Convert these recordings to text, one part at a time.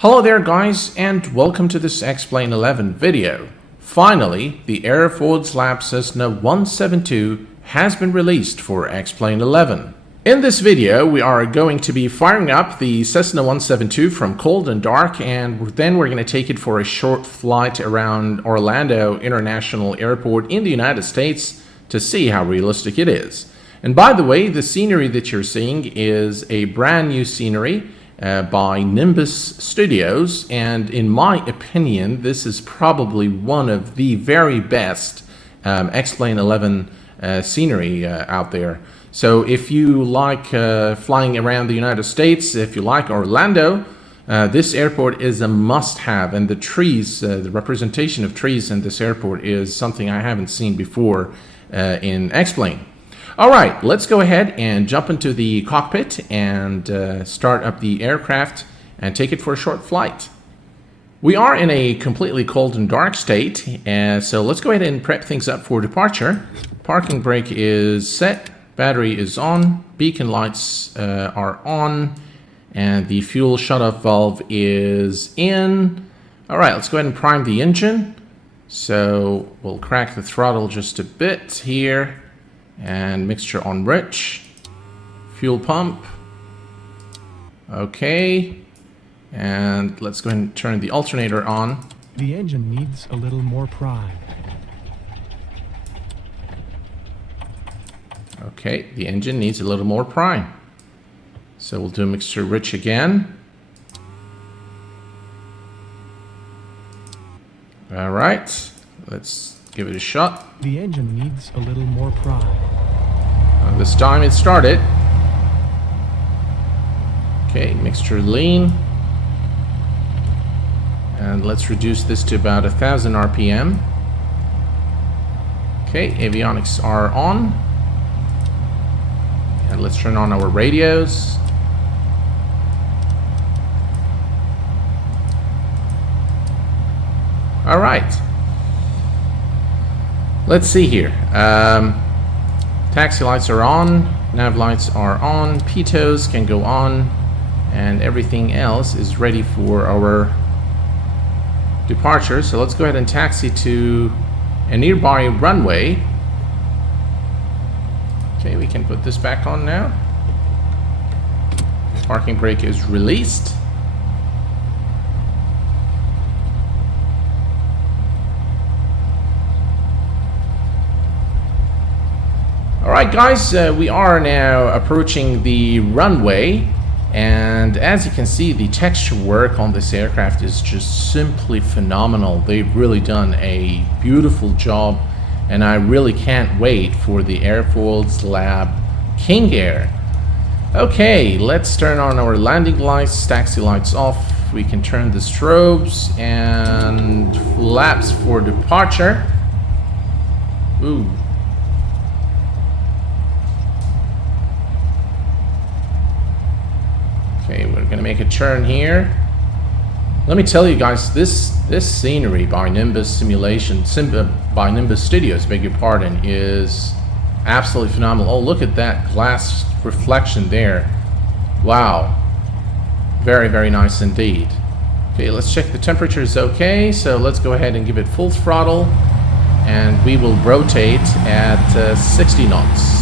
Hello there guys, and welcome to this Explain 11 video. Finally, the AirfoilLabs Cessna 172 has been released for Explain 11. In this video, we are going to be firing up the Cessna 172 from cold and dark, and then we're going to take it for a short flight around Orlando International Airport in the United States to see how realistic it is. And by the way, the scenery that you're seeing is a brand new scenery by Nimbus Studios, and in my opinion this is probably one of the very best Explain 11 scenery out there. So if you like flying around the United States, if you like Orlando, this airport is a must-have, and the trees, the representation of trees in this airport is something I haven't seen before in Explain. Alright, let's go ahead and jump into the cockpit and start up the aircraft and take it for a short flight. We are in a completely cold and dark state, so let's go ahead and prep things up for departure. Parking brake is set, battery is on, beacon lights are on, and the fuel shutoff valve is in. Alright, let's go ahead and prime the engine. So we'll crack the throttle just a bit here. And mixture on rich, fuel pump, okay, and let's go ahead and turn the alternator on. The engine needs a little more prime. Okay, the engine needs a little more prime. So we'll do mixture rich again. All right, let's give it a shot. The engine needs a little more prime. This time it started. Okay, mixture lean. And let's reduce this to about 1,000 RPM. Okay, avionics are on. And let's turn on our radios. All right. Let's see here. Taxi lights are on, nav lights are on, pitos can go on, and everything else is ready for our departure. So let's go ahead and taxi to a nearby runway. Okay, we can put this back on now. Parking brake is released. Alright guys, we are now approaching the runway, and as you can see, the texture work on this aircraft is just simply phenomenal. They've really done a beautiful job, and I really can't wait for the AirfoilLabs King Air. Okay, let's turn on our landing lights, taxi lights off. We can turn the strobes and flaps for departure. Ooh. Okay, we're gonna make a turn here. Let me tell you guys, this scenery by Nimbus by Nimbus Studios, beg your pardon, is absolutely phenomenal. Oh, look at that glass reflection there. Wow, very, very nice indeed. Okay, let's check the temperature is okay. So let's go ahead and give it full throttle, and we will rotate at 60 knots.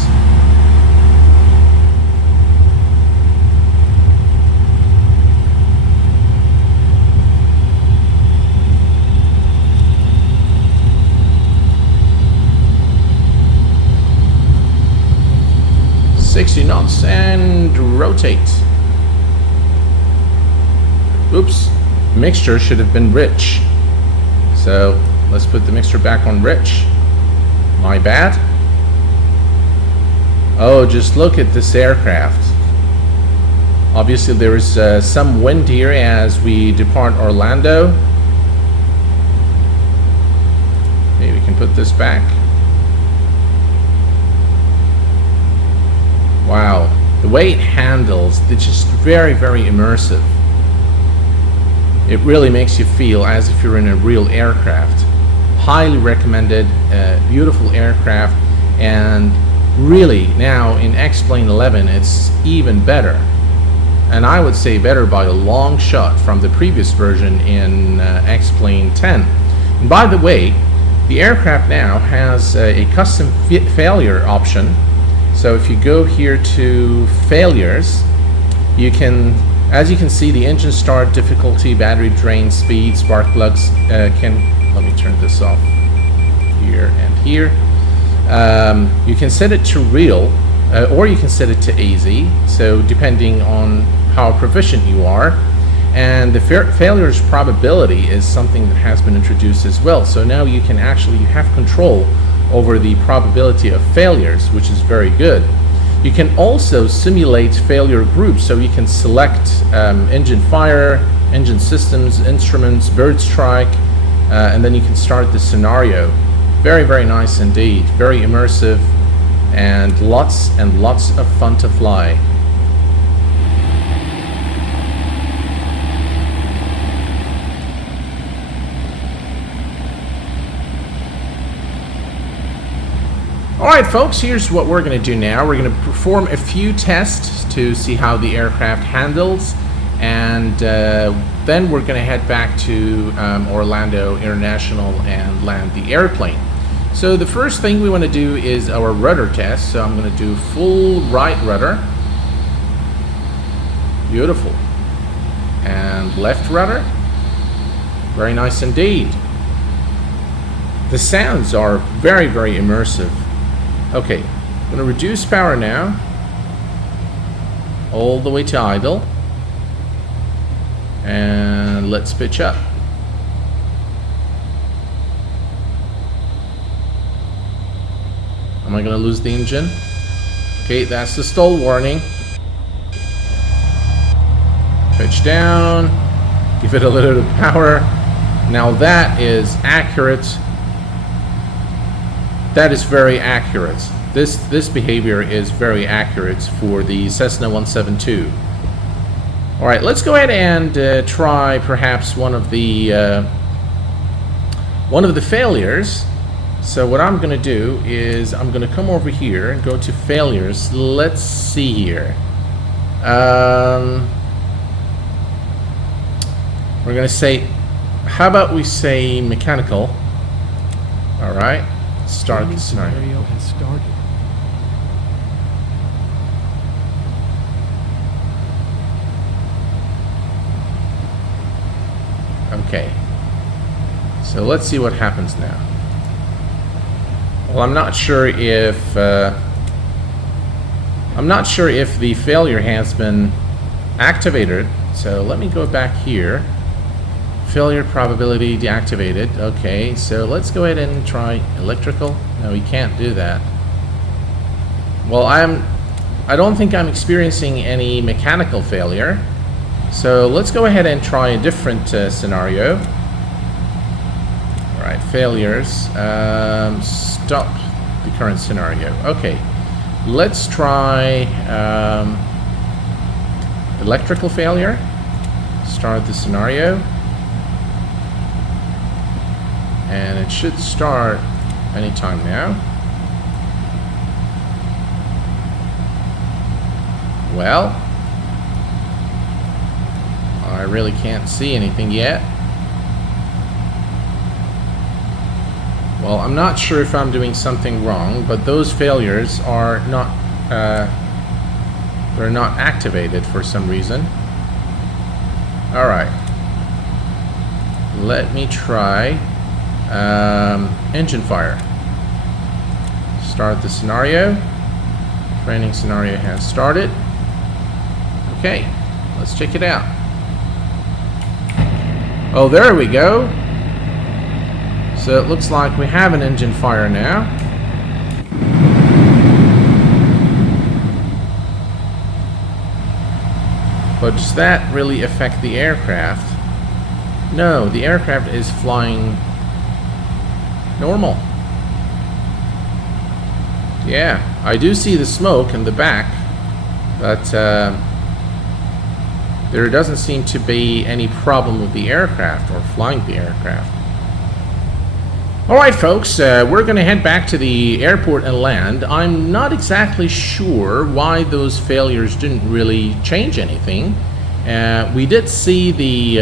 Knots and rotate. Oops, mixture should have been rich. So let's put the mixture back on rich. My bad. Oh, just look at this aircraft. Obviously there is some wind here as we depart Orlando. Maybe we can put this back. Wow, the way it handles, it's just very, very immersive. It really makes you feel as if you're in a real aircraft. Highly recommended, beautiful aircraft, and really now in Explain 11 it's even better. and I would say better by a long shot from the previous version in X-Plane 10. And by the way, the aircraft now has a custom failure option. So if you go here to failures, you can, as you can see, the engine start difficulty, battery drain, speed, spark plugs let me turn this off here and here. You can set it to real, or you can set it to easy, so depending on how proficient you are. And the failures probability is something that has been introduced as well. So now you can actually have control over the probability of failures, which is very good. You can also simulate failure groups, so you can select engine fire, engine systems, instruments, bird strike, and then you can start the scenario. Very, very nice indeed. Very immersive, and lots of fun to fly. Alright folks, here's what we're going to do now. We're going to perform a few tests to see how the aircraft handles, and then we're going to head back to Orlando International and land the airplane. So the first thing we want to do is our rudder test. So I'm going to do full right rudder. Beautiful. And left rudder. Very nice indeed. The sounds are very, very immersive. Okay, I'm going to reduce power now, all the way to idle, and let's pitch up. Am I going to lose the engine? Okay, that's the stall warning. Pitch down, give it a little bit of power. Now that is accurate. That is very accurate. This behavior is very accurate for the Cessna 172. All right, let's go ahead and try perhaps one of the failures. So what I'm going to do is I'm going to come over here and go to failures. Let's see here. We're going to say, how about we say mechanical? All right. Start the scenario has started. Okay. So let's see what happens now. Well, I'm not sure if the failure has been activated. So let me go back here. Failure probability deactivated. Okay, so let's go ahead and try electrical. No, we can't do that. Well, I don't think I'm experiencing any mechanical failure. So let's go ahead and try a different scenario. All right, failures. Stop the current scenario. Okay, let's try electrical failure. Start the scenario. And it should start anytime now. Well, I really can't see anything yet. Well, I'm not sure if I'm doing something wrong, but those failures are not they're not activated for some reason. All right. Let me try engine fire. Start the scenario. Training scenario has started. Okay, let's check it out. Oh, there we go. So it looks like we have an engine fire now. But does that really affect the aircraft? No, the aircraft is flying normal. Yeah, I do see the smoke in the back, but there doesn't seem to be any problem with the aircraft or flying the aircraft. Alright folks, we're going to head back to the airport and land. I'm not exactly sure why those failures didn't really change anything. We did see the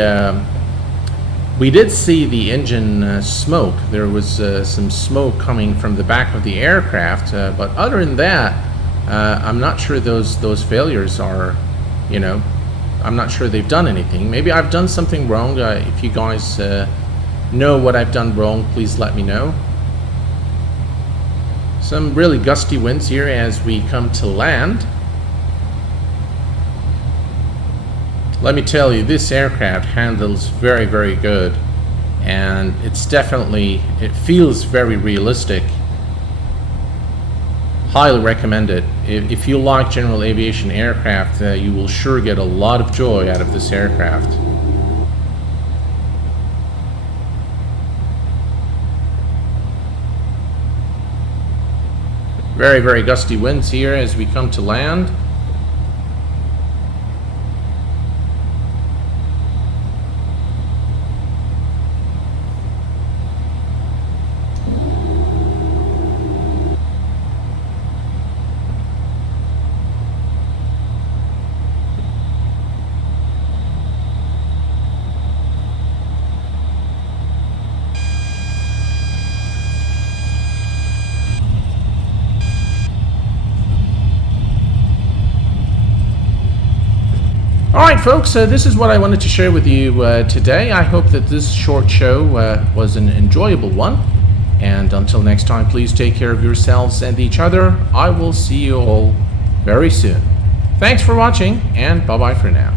engine smoke. There was some smoke coming from the back of the aircraft, but other than that, I'm not sure those failures are, you know, I'm not sure they've done anything. Maybe I've done something wrong. If you guys know what I've done wrong, please let me know. Some really gusty winds here as we come to land. Let me tell you, this aircraft handles very, very good, and it feels very realistic. Highly recommend it. If you like general aviation aircraft, you will sure get a lot of joy out of this aircraft. Very, very gusty winds here as we come to land. Alright folks, this is what I wanted to share with you today. I hope that this short show was an enjoyable one. And until next time, please take care of yourselves and each other. I will see you all very soon. Thanks for watching, and bye-bye for now.